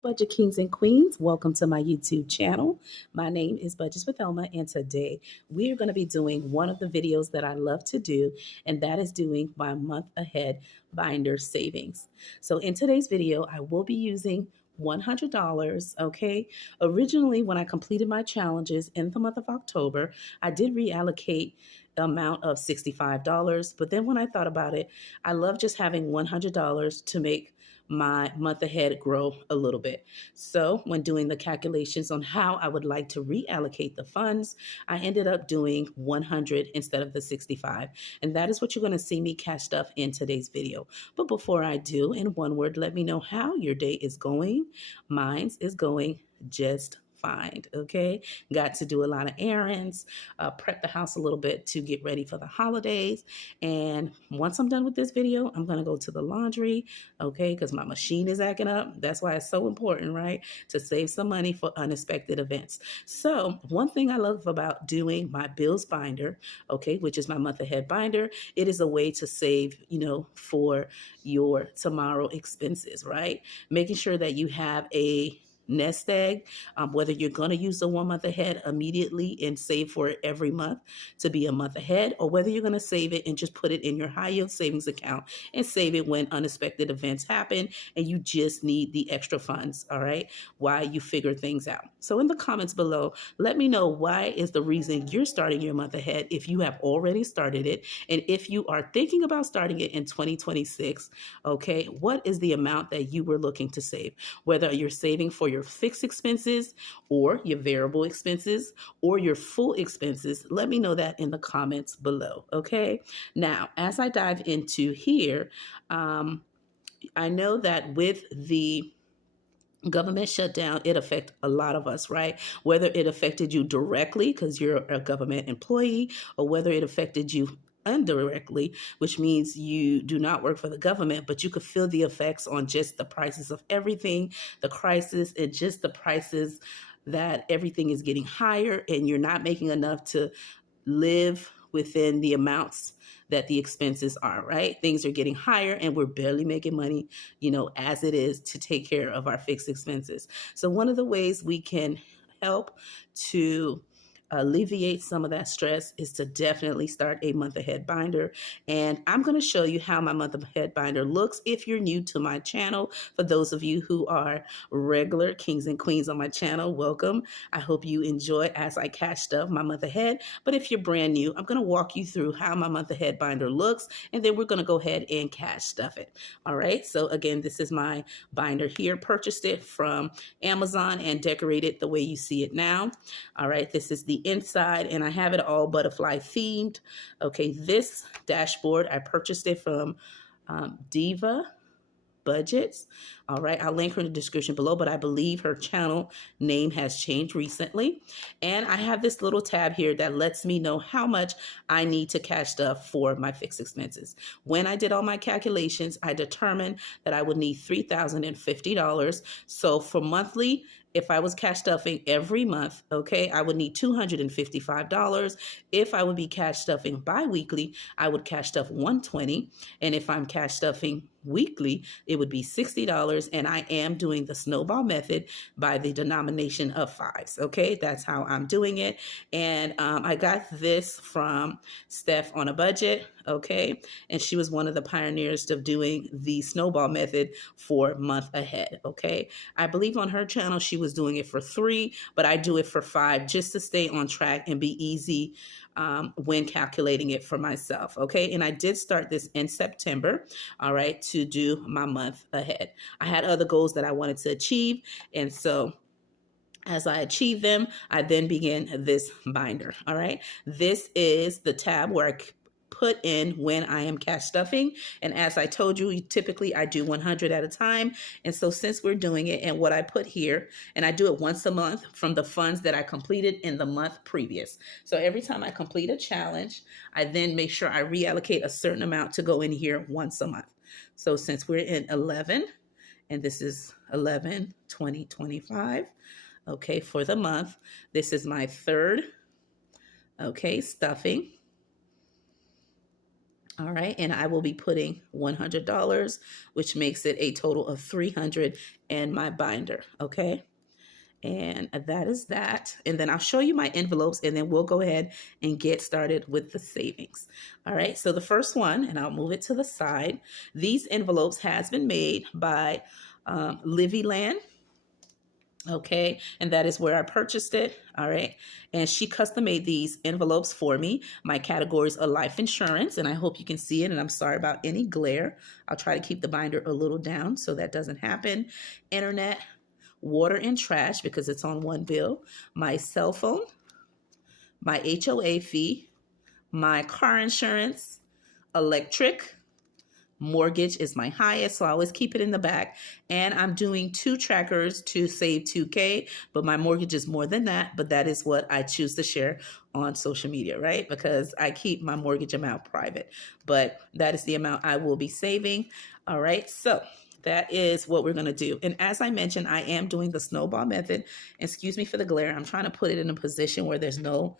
Budget Kings and Queens, welcome to my YouTube channel. My name is Budgets with Elma, and today we are going to be doing one of the videos that I love to do, and that is doing my month ahead binder savings. So in today's video, I will be using $100. Okay. Originally, when I completed my challenges in the month of October, I did reallocate the amount of $65. But then when I thought about it, I love just having $100 to make my month ahead grow a little bit. So when doing the calculations on how I would like to reallocate the funds, I ended up doing 100 instead of the 65. And that is what you're going to see me cash stuff in today's video. But before I do, in one word, let me know how your day is going. Mine's is going just fine. Okay. Got to do a lot of errands, prep the house a little bit to get ready for the holidays. And once I'm done with this video, I'm going to go to the laundry. Okay. Because my machine is acting up. That's why it's so important, right? To save some money for unexpected events. So one thing I love about doing my bills binder, okay, which is my month ahead binder, it is a way to save, for your tomorrow expenses, right? Making sure that you have a nest egg, whether you're going to use the 1 month ahead immediately and save for it every month to be a month ahead, or whether you're going to save it and just put it in your high yield savings account and save it when unexpected events happen and you just need the extra funds, all right, while you figure things out. So in the comments below, let me know why is the reason you're starting your month ahead if you have already started it, and if you are thinking about starting it in 2026, okay, what is the amount that you were looking to save, whether you're saving for your fixed expenses or your variable expenses or your full expenses. Let me know that in the comments below. Okay. Now, as I dive into here, I know that with the government shutdown, it affected a lot of us, right? Whether it affected you directly because you're a government employee, or whether it affected you indirectly, which means you do not work for the government, but you could feel the effects on just the prices of everything, the crisis, and just the prices that everything is getting higher, and you're not making enough to live within the amounts that the expenses are, right? Things are getting higher and we're barely making money, as it is to take care of our fixed expenses. So one of the ways we can help to alleviate some of that stress is to definitely start a month ahead binder. And I'm going to show you how my month ahead binder looks if you're new to my channel. For those of you who are regular kings and queens on my channel, welcome. I hope you enjoy as I cash stuff my month ahead. But if you're brand new, I'm going to walk you through how my month ahead binder looks, and then we're going to go ahead and cash stuff it. All right. So again, this is my binder here. Purchased it from Amazon and decorated the way you see it now. All right. This is the inside, and I have it all butterfly themed. Okay. This dashboard, I purchased it from Diva Budgets. All right, I'll link her in the description below, but I believe her channel name has changed recently. And I have this little tab here that lets me know how much I need to cash stuff for my fixed expenses. When I did all my calculations, I determined that I would need $3,050. So for monthly, if I was cash stuffing every month, okay, I would need $255. If I would be cash stuffing bi-weekly, I would cash stuff $120. And if I'm cash stuffing weekly, it would be $60. And I am doing the snowball method by the denomination of fives. Okay, that's how I'm doing it. And I got this from Steph on a Budget. Okay, and she was one of the pioneers of doing the snowball method for month ahead. Okay, I believe on her channel she was doing it for 3, but I do it for 5 just to stay on track and be easy when calculating it for myself. Okay, and I did start this in September, all right, to do my month ahead. I had other goals that I wanted to achieve, and so as I achieve them, I then begin this binder. All right, this is the tab where I put in when I am cash stuffing. And as I told you, typically I do 100 at a time. And so since we're doing it, and what I put here, and I do it once a month from the funds that I completed in the month previous. So every time I complete a challenge, I then make sure I reallocate a certain amount to go in here once a month. So since we're in 11, and this is 11/20/25, okay, for the month, this is my third, okay, stuffing. All right, and I will be putting $100, which makes it a total of $300 in my binder, okay? And that is that. And then I'll show you my envelopes, and then we'll go ahead and get started with the savings. All right, so the first one, and I'll move it to the side. These envelopes has been made by Livy Land. Okay, and that is where I purchased it. All right, and she custom made these envelopes for me. My categories are life insurance, and I hope you can see it, and I'm sorry about any glare. I'll try to keep the binder a little down so that doesn't happen. Internet, water, and trash, because it's on one bill. My cell phone, my HOA fee, my car insurance, electric, mortgage is my highest, so I always keep it in the back. And I'm doing 2 trackers to save $2K, but my mortgage is more than that, but that is what I choose to share on social media, right? Because I keep my mortgage amount private, but that is the amount I will be saving. All right, so that is what we're going to do. And as I mentioned, I am doing the snowball method. Excuse me for the glare. I'm trying to put it in a position where there's no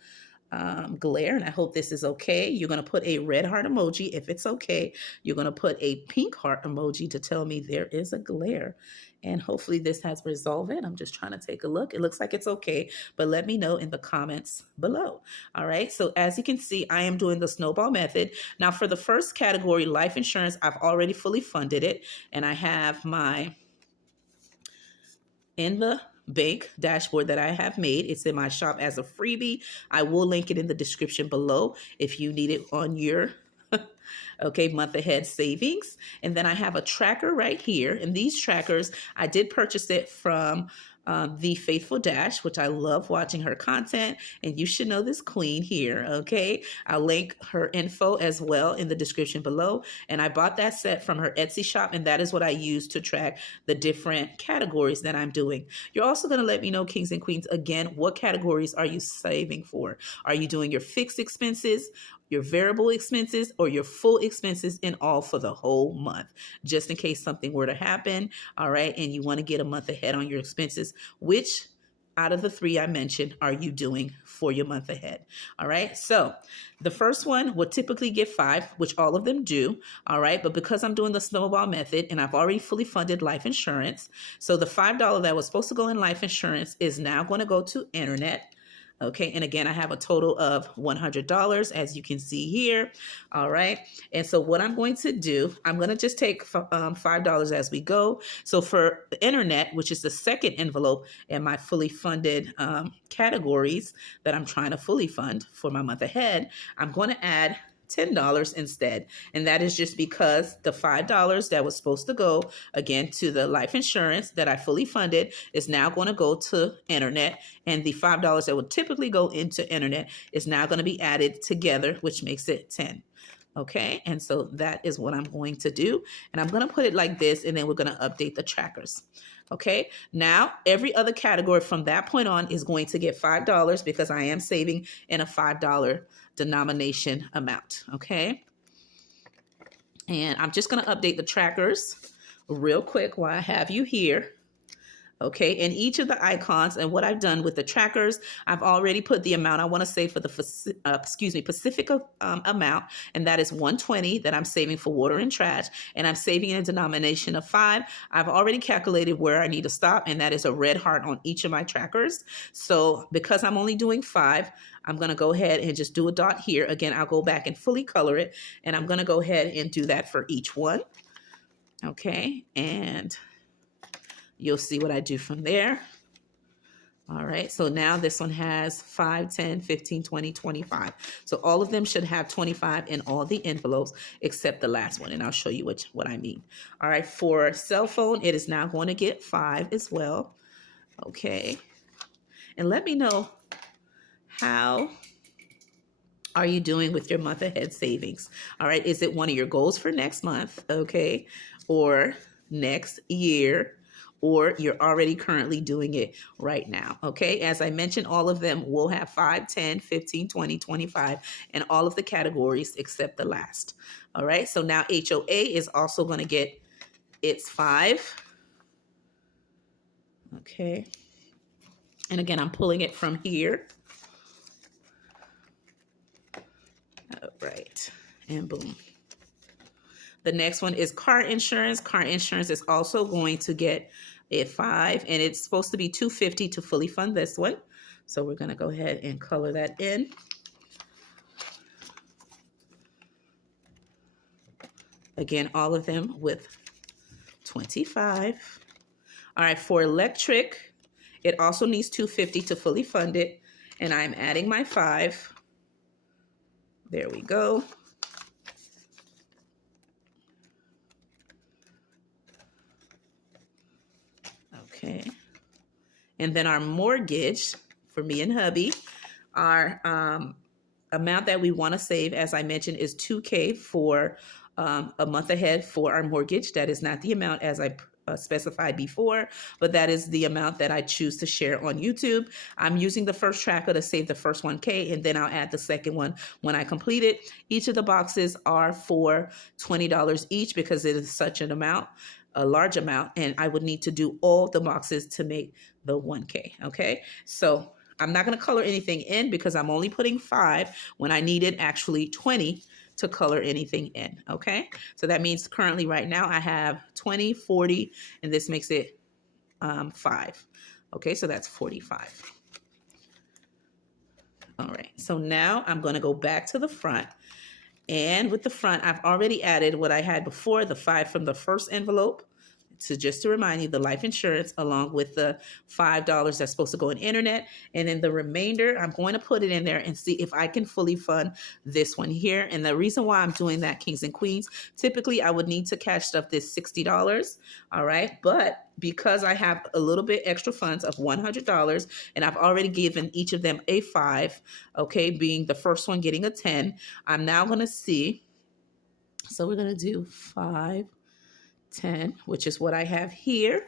glare, and I hope this is okay. You're going to put a red heart emoji if it's okay. You're going to put a pink heart emoji to tell me there is a glare, and hopefully this has resolved it. I'm just trying to take a look. It looks like it's okay, but let me know in the comments below. All right, so as you can see, I am doing the snowball method. Now for the first category, life insurance, I've already fully funded it, and I have my in the bank dashboard that I have made. It's in my shop as a freebie. I will link it in the description below if you need it on your okay, month ahead savings. And then I have a tracker right here. And these trackers, I did purchase it from the Faithful Dash, which I love watching her content, and you should know this queen here, okay? I'll link her info as well in the description below, and I bought that set from her Etsy shop, and that is what I use to track the different categories that I'm doing. You're also going to let me know, kings and queens, again, what categories are you saving for? Are you doing your fixed expenses, your variable expenses, or your full expenses, in all for the whole month, just in case something were to happen, all right, and you want to get a month ahead on your expenses? Which out of the 3 I mentioned are you doing for your month ahead? All right, so the first one would typically get 5, which all of them do, all right, but because I'm doing the snowball method and I've already fully funded life insurance, so the $5 that was supposed to go in life insurance is now going to go to internet. Okay, and again, I have a total of $100, as you can see here. All right, and so what I'm going to do, I'm going to just take $5 as we go. So for the internet, which is the second envelope in my fully funded categories that I'm trying to fully fund for my month ahead, I'm going to add $10 instead. And that is just because the $5 that was supposed to go again to the life insurance that I fully funded is now going to go to internet, and the $5 that would typically go into internet is now going to be added together, which makes it 10. Okay, and so that is what I'm going to do, and I'm going to put it like this, and then we're going to update the trackers. Okay, now every other category from that point on is going to get $5 because I am saving in a $5 denomination amount. Okay, and I'm just going to update the trackers real quick while I have you here. Okay, and each of the icons, and what I've done with the trackers, I've already put the amount I want to save for the Pacific amount, and that is $120 that I'm saving for water and trash, and I'm saving in a denomination of 5. I've already calculated where I need to stop, and that is a red heart on each of my trackers. So because I'm only doing 5, I'm going to go ahead and just do a dot here. Again, I'll go back and fully color it, and I'm going to go ahead and do that for each one. Okay, and you'll see what I do from there. All right, so now this one has 5, 10, 15, 20, 25. So all of them should have 25 in all the envelopes except the last one, and I'll show you what I mean. All right, for cell phone, it is now going to get 5 as well. Okay, and let me know, how are you doing with your month ahead savings? All right, is it one of your goals for next month, okay, or next year? Or you're already currently doing it right now, okay? As I mentioned, all of them will have 5, 10, 15, 20, 25, and all of the categories except the last, all right? So now HOA is also going to get its 5, okay? And again, I'm pulling it from here. All right, and boom. The next one is car insurance. Car insurance is also going to get a 5, and it's supposed to be $250 to fully fund this one. So we're going to go ahead and color that in. Again, all of them with 25. All right, for electric, it also needs $250 to fully fund it, and I'm adding my 5. There we go. Okay. And then our mortgage for me and hubby, our amount that we want to save, as I mentioned, is $2K for a month ahead for our mortgage. That is not the amount as I specified before, but that is the amount that I choose to share on YouTube. I'm using the first tracker to save the first 1K, and then I'll add the second one when I complete it. Each of the boxes are for $20 each because it is such an amount, a large amount, and I would need to do all the boxes to make the 1K. Okay, so I'm not going to color anything in because I'm only putting 5 when I needed actually 20 to color anything in. Okay, so that means currently right now I have 20, 40, and this makes it 5. Okay, so that's 45. All right, so now I'm going to go back to the front. And with the front, I've already added what I had before, the 5 from the first envelope. So just to remind you, the life insurance along with the $5 that's supposed to go in internet. And then the remainder, I'm going to put it in there and see if I can fully fund this one here. And the reason why I'm doing that, kings and queens, typically I would need to cash stuff this $60. All right. But because I have a little bit extra funds of $100 and I've already given each of them a 5, okay, being the first one getting a 10, I'm now going to see. So we're going to do 5, 10, which is what I have here.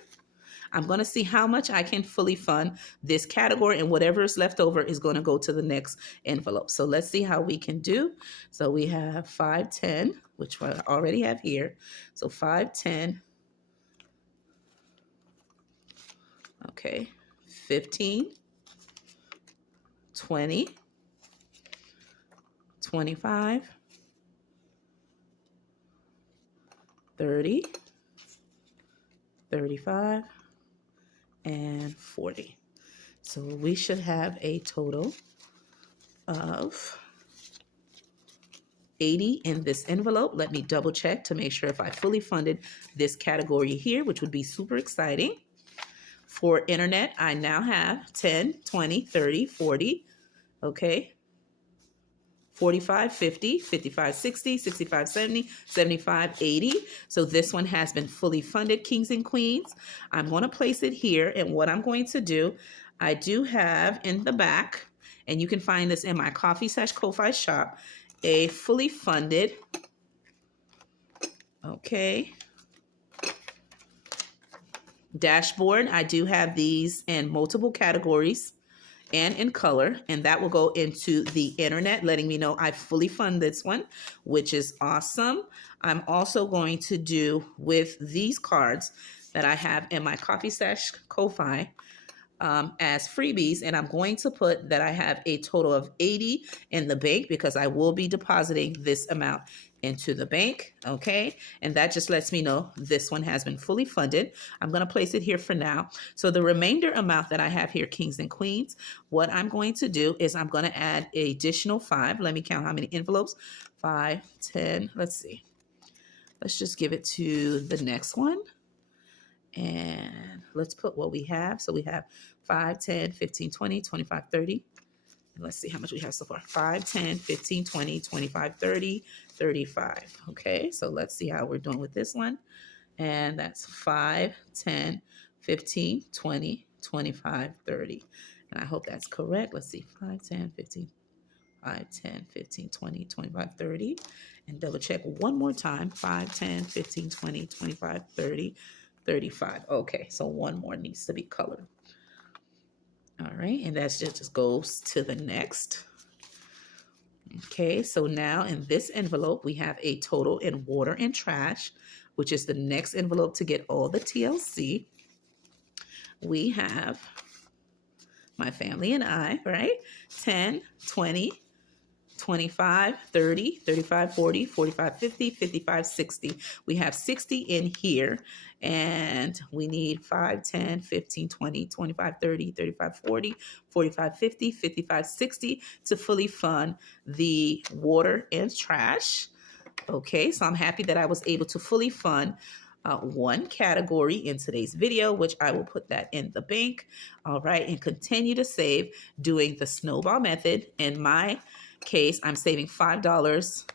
I'm going to see how much I can fully fund this category, and whatever is left over is going to go to the next envelope. So let's see how we can do. So we have 5, 10, which I already have here. So 5, 10. Okay. 15, 20, 25, 30, 35, and 40. So we should have a total of 80 in this envelope. Let me double check to make sure if I fully funded this category here, which would be super exciting. For internet, I now have 10, 20, 30, 40, okay, 45, 50, 55, 60, 65, 70, 75, 80. So this one has been fully funded, kings and queens. I'm going to place it here. And what I'm going to do, I do have in the back, and you can find this in my Ko-Fi shop, a fully funded, okay, dashboard. I do have these in multiple categories and in color, and that will go into the internet, letting me know I fully fund this one, which is awesome. I'm also going to do with these cards that I have in my Ko-Fi as freebies, and I'm going to put that I have a total of 80 in the bank because I will be depositing this amount into the bank, okay? And that just lets me know this one has been fully funded. I'm going to place it here for now. So the remainder amount that I have here, kings and queens, what I'm going to do is I'm going to add an additional 5. Let me count how many envelopes. 5, 10, let's see. Let's just give it to the next one. And let's put what we have. So we have 5, 10, 15, 20, 25, 30. And let's see how much we have so far. 5, 10, 15, 20, 25, 30, 35. Okay, so let's see how we're doing with this one. And that's 5, 10, 15, 20, 25, 30. And I hope that's correct. Let's see. 5, 10, 15, 5, 10, 15, 20, 25, 30. And double check one more time. 5, 10, 15, 20, 25, 30, 35. Okay, so one more needs to be colored. All right, and that just goes to the next. Okay, so now in this envelope, we have a total in water and trash, which is the next envelope to get all the TLC. We have my family and I, right? 10, 20, 25, 30, 35, 40, 45, 50, 55, 60. We have 60 in here, and we need 5, 10, 15, 20, 25, 30, 35, 40, 45, 50, 55, 60 to fully fund the water and trash. Okay, so I'm happy that I was able to fully fund one category in today's video, which I will put that in the bank. All right, and continue to save doing the snowball method. In my case, I'm saving $5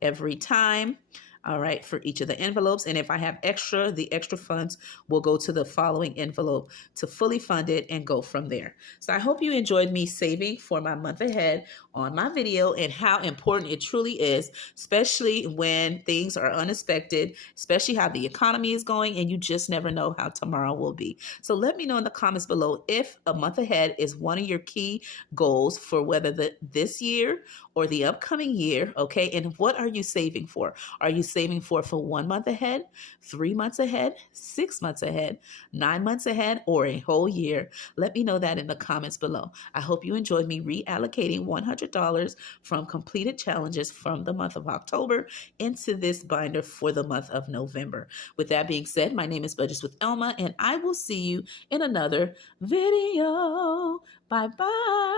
every time. All right, for each of the envelopes. And if I have extra, the extra funds will go to the following envelope to fully fund it and go from there. So I hope you enjoyed me saving for my month ahead on my video and how important it truly is, especially when things are unexpected, especially how the economy is going and you just never know how tomorrow will be. So let me know in the comments below if a month ahead is one of your key goals for whether this year or the upcoming year, okay? And what are you saving for? Are you saving for 1 month ahead, 3 months ahead, 6 months ahead, 9 months ahead, or a whole year? Let me know that in the comments below. I hope you enjoyed me reallocating $100 from completed challenges from the month of October into this binder for the month of November. With that being said, my name is Budgets with Elma, and I will see you in another video. Bye-bye.